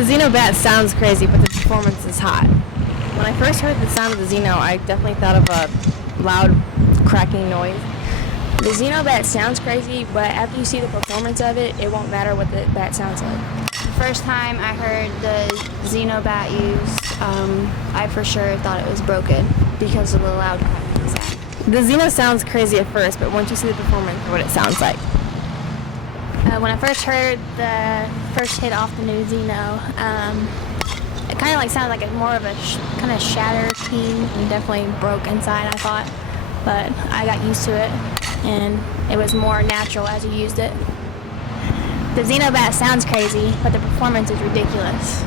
The Xeno Bat sounds crazy, but the performance is hot. When I first heard the sound of the Xeno, I definitely thought of a loud cracking noise. The Xeno Bat sounds crazy, but after you see the performance of it, it won't matter what the bat sounds like. The first time I heard the Xeno Bat used, I for sure thought it was broken because of the loud cracking sound. The Xeno sounds crazy at first, but once you see the performance, what it sounds like. When I first heard the first hit off the new Xeno, it kind of like sounded like more of a kind of shatter key, and definitely broke inside, I thought. But I got used to it, and it was more natural as you used it. The Xeno Bat sounds crazy, but the performance is ridiculous.